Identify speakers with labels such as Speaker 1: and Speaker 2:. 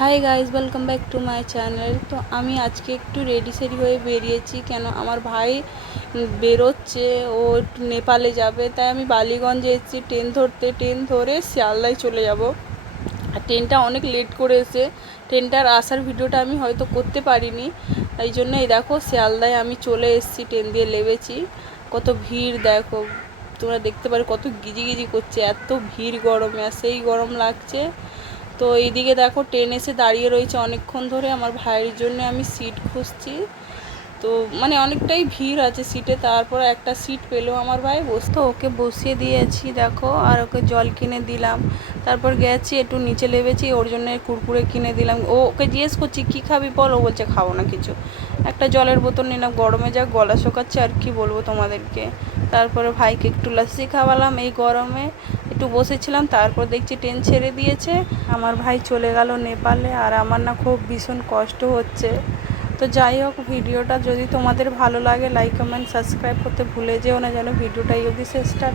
Speaker 1: Hi guys welcome back to my channel তো আমি আজকে একটু রেডি সেডি হয়ে বেরিয়েছি। কেন আমার ভাই বেরোচ্ছে, ও নেপালে যাবে। তাই আমি বালিগঞ্জে এসেছি ট্রেন ধরতে। ট্রেন ধরে শিয়ালদায় চলে যাব। আর ট্রেনটা অনেক লেট করে এসে ট্রেনটার আসার ভিডিওটা আমি হয়তো করতে পারিনি। এই জন্য এই দেখো, শিয়ালদায় আমি চলে এসেছি ট্রেন দিয়ে লেবেছি। কত ভিড় দেখো। তোমরা দেখতে পারো কত গিজি গিজি করছে। এত ভিড় গরমে। আর সেই গরম লাগছে তো এইদিকে দেখো ট্রেন এসে দাঁড়িয়ে রয়েছে অনেকক্ষণ ধরে আমার ভাইয়ের জন্য আমি সিট খুঁজছি। তো মানে অনেকটাই ভিড় আছে সিটে তারপর একটা সিট পেল আমার ভাই। বসতো ওকে বসিয়ে দিয়েছি, দেখো, আর ওকে জল কিনে দিলাম। তারপর গেছি, একটু নিচে লেবেছি ওর জন্য কুরকুরে কিনে দিলাম। ও ওকে জিজ্ঞেস করছি, কী খাবি বল? ও বলছে, খাব না কিছু। একটা জলের বোতল নিলাম, গরমে যা গলা শোকাচ্ছে, আর কি বলব তোমাদেরকে। তারপরে ভাইকে একটু লস্যি খাওয়ালাম এই গরমে। একটু বসেছিলাম, তারপর দেখছি ট্রেন ছেড়ে দিয়েছে। আমার ভাই চলে গেল নেপালে আর আমার না খুব ভীষণ কষ্ট হচ্ছে। তো যাই হোক, ভিডিওটা যদি তোমাদের ভালো লাগে লাইক কমেন্ট সাবস্ক্রাইব করতে ভুলে যেও না যেন ভিডিওটা এই অবধি শেষটা